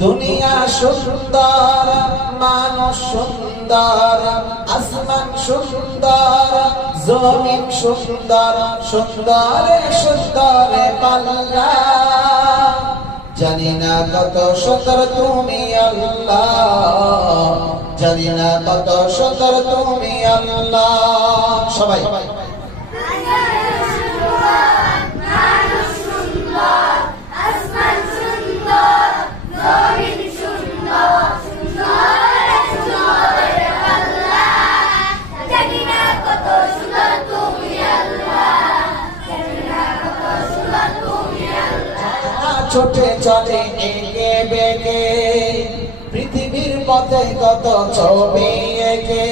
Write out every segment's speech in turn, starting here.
দুনিয়া সুন্দর, মানুষ সুন্দর, আসমান সুন্দর, জমিন সুন্দর, সুন্দরে সুন্দরে পাল্লা। জানি না কত সুন্দর তুমি আল্লাহ, জানি না কত সুন্দর তুমি আল্লাহ। সবাই। ছোটে চলে একে বেগে পৃথিবীর পথে কত ছবি একে।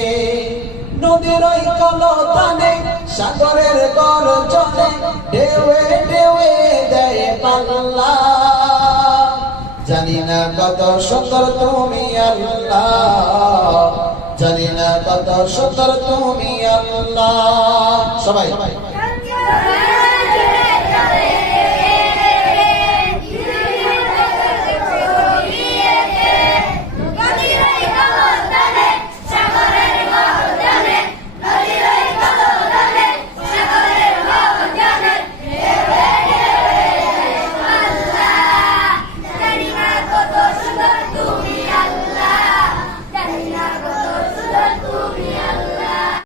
নদীর ওই কলতানে, সাগরের গর্জনে, ঢেউয়ে ঢেউয়ে দেয় পাল্লা। জানি না কত সুন্দর তুমি আল্লাহ, জানি না কত সুন্দর তুমি আল্লাহ। সবাই।